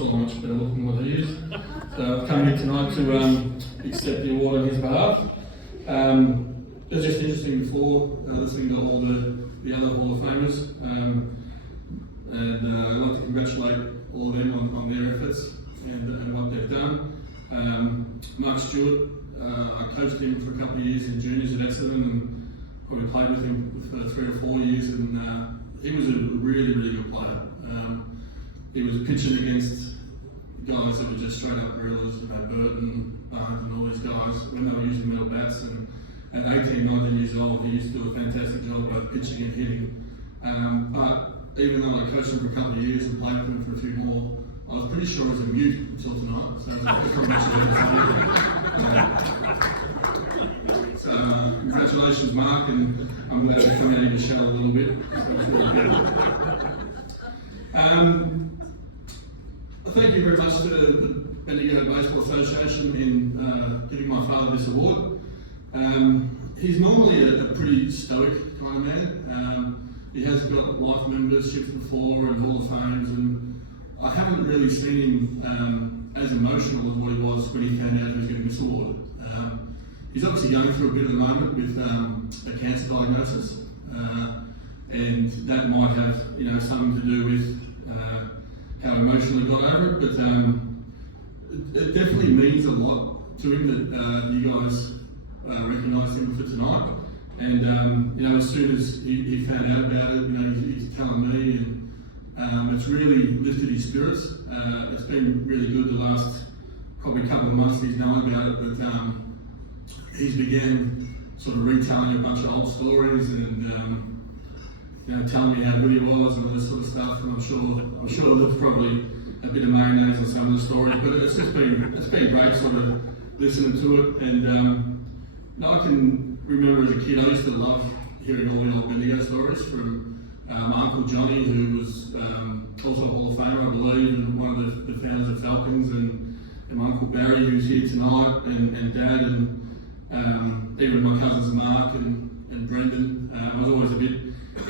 well I'm much better looking than what he is. So I've come here tonight to accept the award on his behalf. It was just interesting before listening to all the other Hall of Famers, and I'd like to congratulate all of them on their efforts and what they've done. Mark Stewart, I coached him for a couple of years in juniors at Exeter and probably played with him for 3 or 4 years, and he was a really, really good player. He was pitching against guys that were just straight up gorillas, Burton, Barnes and all these guys, when they were using metal bats. And at 18, 19 years old, he used to do a fantastic job both pitching and hitting. But even though I coached him for a couple of years and played with him for a few more, I was pretty sure he was a mute until tonight. So it was a congratulations, so congratulations, Mark, and I'm glad to come out of your shell a little bit. So it's really good. Thank you very much to the Bendigo Baseball Association in giving my father this award. He's normally a pretty stoic kind of man. He has got life memberships before and Hall of Fames, and I haven't really seen him as emotional as what he was when he found out he was getting this award. He's obviously going through a bit at the moment with a cancer diagnosis, and that might have something to do with how emotionally he got over it, but it definitely means a lot to him that you guys recognised him for tonight. And as soon as he found out about it, he's telling me, and it's really lifted his spirits. It's been really good the last probably couple of months that he's known about it, but he's began sort of retelling a bunch of old stories and telling me how good he was and all this sort of stuff. And I'm sure there's probably a bit of mayonnaise on some of the stories, but it's been great sort of listening to it. And I can remember as a kid, I used to love hearing all the old Bendigo stories from my Uncle Johnny, who was also a Hall of Famer, I believe, and one of the founders of Falcons, and my Uncle Barry, who's here tonight, and Dad, and even my cousins Mark and Brendan. I was always a bit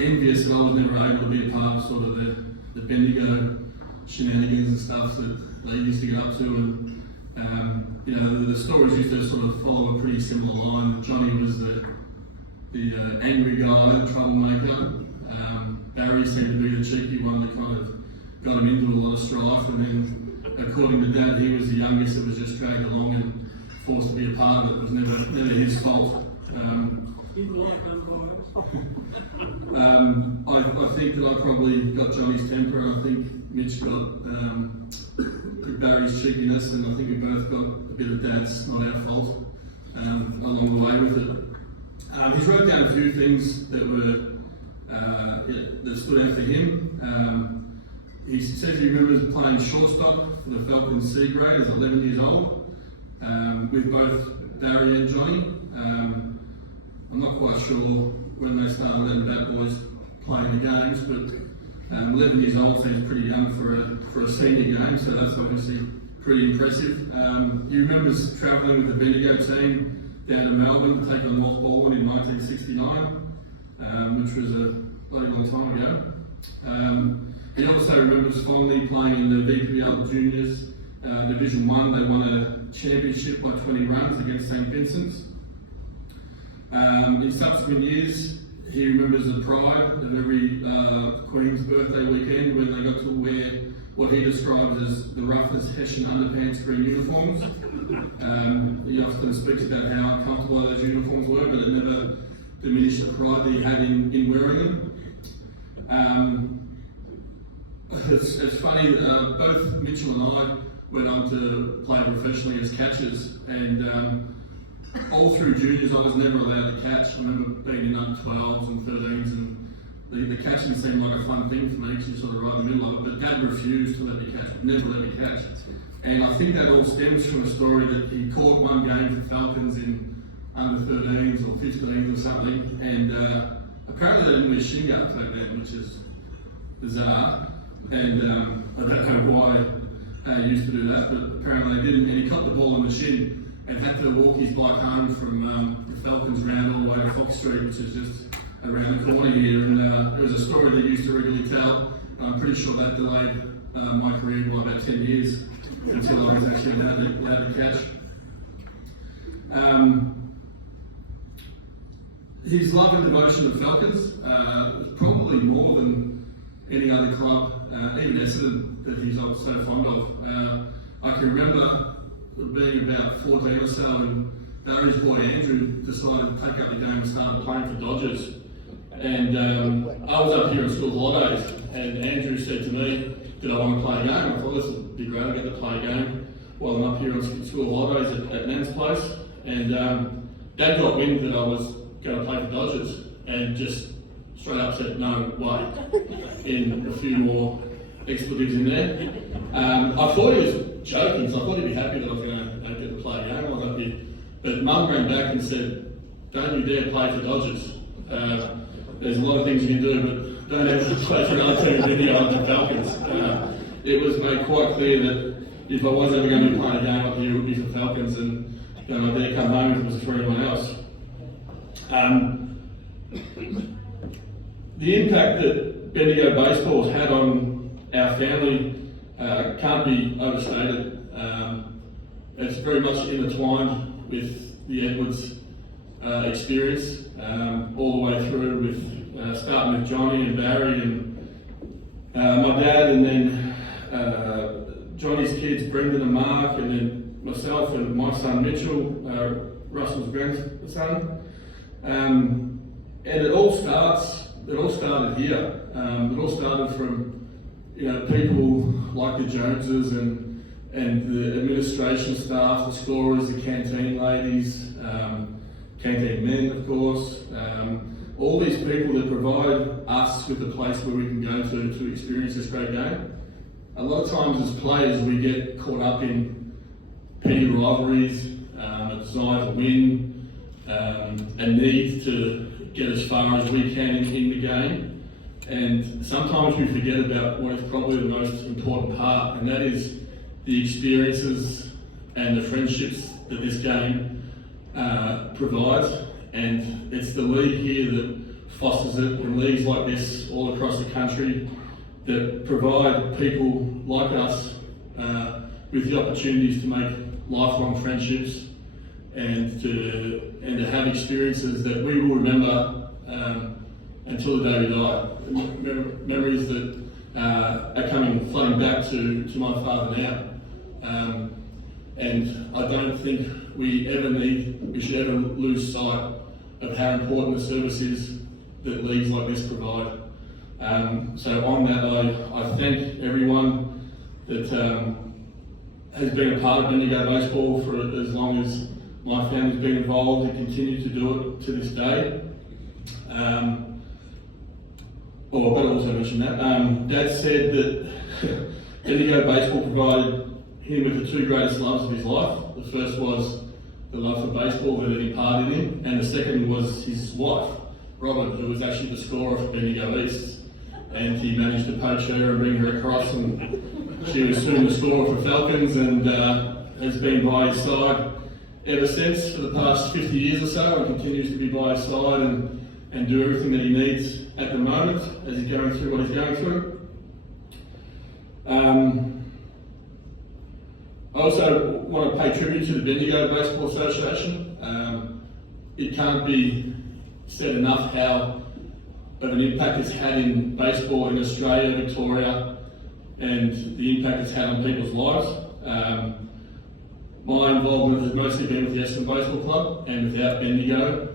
envious that I was never able to be a part of sort of the Bendigo shenanigans and stuff that they used to get up to. And the stories used to sort of follow a pretty similar line. Johnny was the angry guy, the troublemaker. Barry seemed to be the cheeky one that kind of got him into a lot of strife. And then, according to Dad, he was the youngest that was just dragged along and forced to be a part of it. It was never his fault. I think that I probably got Johnny's temper. I think Mitch got Barry's cheekiness, and I think we both got a bit of Dad's not our fault along the way with it. He's wrote down a few things that stood out for him. He says he remembers playing shortstop for the Falcons C grade as 11 years old with both Barry and Johnny. I'm not quite sure when they started letting bat boys play in the games, but 11 years old seems pretty young for a senior game, so that's obviously pretty impressive. He remembers travelling with the Bendigo team down to Melbourne to take on North Balwyn in 1969, which was a bloody long time ago. He also remembers fondly playing in the VPL Juniors Division 1. They won a championship by 20 runs against St Vincent's. In subsequent years, he remembers the pride of every Queen's birthday weekend when they got to wear what he describes as the roughest Hessian underpants green uniforms. He often speaks about how uncomfortable those uniforms were, but it never diminished the pride that he had in wearing them. It's funny, both Mitchell and I went on to play professionally as catchers, and all through juniors, I was never allowed to catch. I remember being in under 12s and 13s, and the catching seemed like a fun thing for me because you're sort of right in the middle of it. But Dad refused to let me catch, never let me catch. And I think that all stems from a story that he caught one game for Falcons in under 13s or 15s or something, and apparently they didn't wear shin guards back then, which is bizarre. And I don't know why they used to do that, but apparently they didn't. And he caught the ball in the shin and had to walk his bike home from the Falcons round all the way to Fox Street, which is just around the corner here. And it was a story that he used to regularly tell. I'm pretty sure that delayed my career by about 10 years until I was actually allowed to catch. His love and devotion to Falcons is probably more than any other club, even Essendon, that he's so fond of. I can remember being about 14 or so, and Barry's boy Andrew decided to take up the game and started playing for Dodgers. And I was up here on school holidays, and Andrew said to me, did I want to play a game? I thought this would be great, I get to play a game while I'm up here on school holidays at Nan's place. And Dad got wind that I was going to play for Dodgers, and just straight up said, no way, in a few more expletives in there. I thought he was joking, so I thought he'd be happy that I was going to get to play a game. I was up here. But Mum ran back and said, don't you dare play for Dodgers. There's a lot of things you can do, but don't ever play for another team in Bendigo than the Falcons. It was made quite clear that if I was ever going to be playing a game up here, it would be for Falcons, and don't I dare come home if it was for anyone else. The impact that Bendigo baseball has had on our family can't be overstated. It's very much intertwined with the Edwards experience, all the way through with starting with Johnny and Barry and my dad, and then Johnny's kids, Brendan and Mark, and then myself and my son Mitchell, Russell's grandson. And it all started here. It all started from people like the Joneses and the administration staff, the scorers, the canteen ladies, canteen men, of course. All these people that provide us with a place where we can go to experience this great game. A lot of times as players we get caught up in petty rivalries, a desire to win, a need to get as far as we can in the game. And sometimes we forget about what is probably the most important part, and that is the experiences and the friendships that this game provides. And it's the league here that fosters it, and leagues like this all across the country that provide people like us with the opportunities to make lifelong friendships and to have experiences that we will remember until the day we die. Memories that are coming flooding back to my father now. And I don't think we should ever lose sight of how important the service is that leagues like this provide. So on that, I thank everyone that has been a part of Bendigo baseball for as long as my family's been involved and continue to do it to this day. I better also mention that. Dad said that Bendigo baseball provided him with the two greatest loves of his life. The first was the love for baseball that it imparted in him, and the second was his wife, Robin, who was actually the scorer for Bendigo East. And he managed to poach her and bring her across, and she was soon the scorer for Falcons, and has been by his side ever since for the past 50 years or so, and continues to be by his side and do everything that he needs at the moment as he's going through what he's going through. I also want to pay tribute to the Bendigo Baseball Association. It can't be said enough how of an impact it's had in baseball in Australia, Victoria, and the impact it's had on people's lives. My involvement has mostly been with the Essendon Baseball Club and without Bendigo,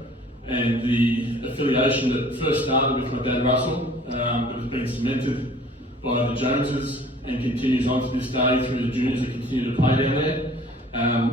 and the affiliation that first started with my dad Russell, but has been cemented by the Joneses and continues on to this day through the juniors that continue to play down there.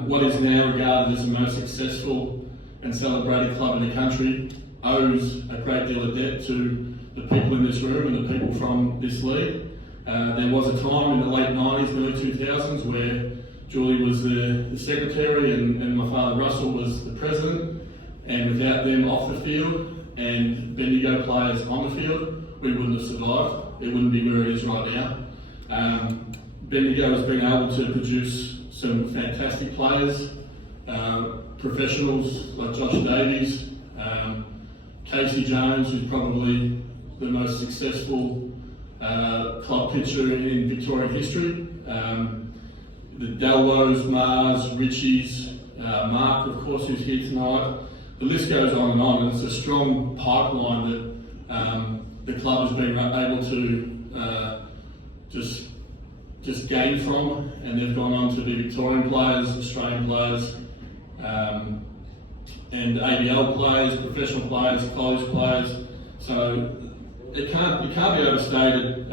What is now regarded as the most successful and celebrated club in the country owes a great deal of debt to the people in this room and the people from this league. There was a time in the late 90s, early 2000s where Julie was the secretary and my father Russell was the president, and without them off the field and Bendigo players on the field, we wouldn't have survived. It wouldn't be where it is right now. Bendigo has been able to produce some fantastic players, professionals like Josh Davies, Casey Jones, who's probably the most successful club picture in Victorian history. The Dalwos, Mars, Richies, Mark, of course, who's here tonight. The list goes on, and it's a strong pipeline that the club has been able to just gain from, and they've gone on to be Victorian players, Australian players, and ABL players, professional players, college players. So it can't be overstated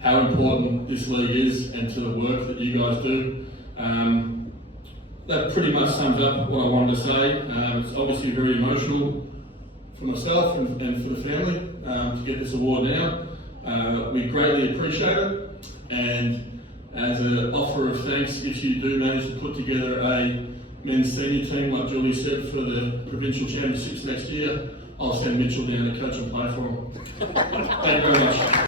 how important this league is and to the work that you guys do. That pretty much sums up what I wanted to say. It's obviously very emotional for myself and for the family to get this award now. We greatly appreciate it, and as an offer of thanks, if you do manage to put together a men's senior team, like Julie said, for the provincial championships next year, I'll send Mitchell down to coach and play for them. Thank you very much.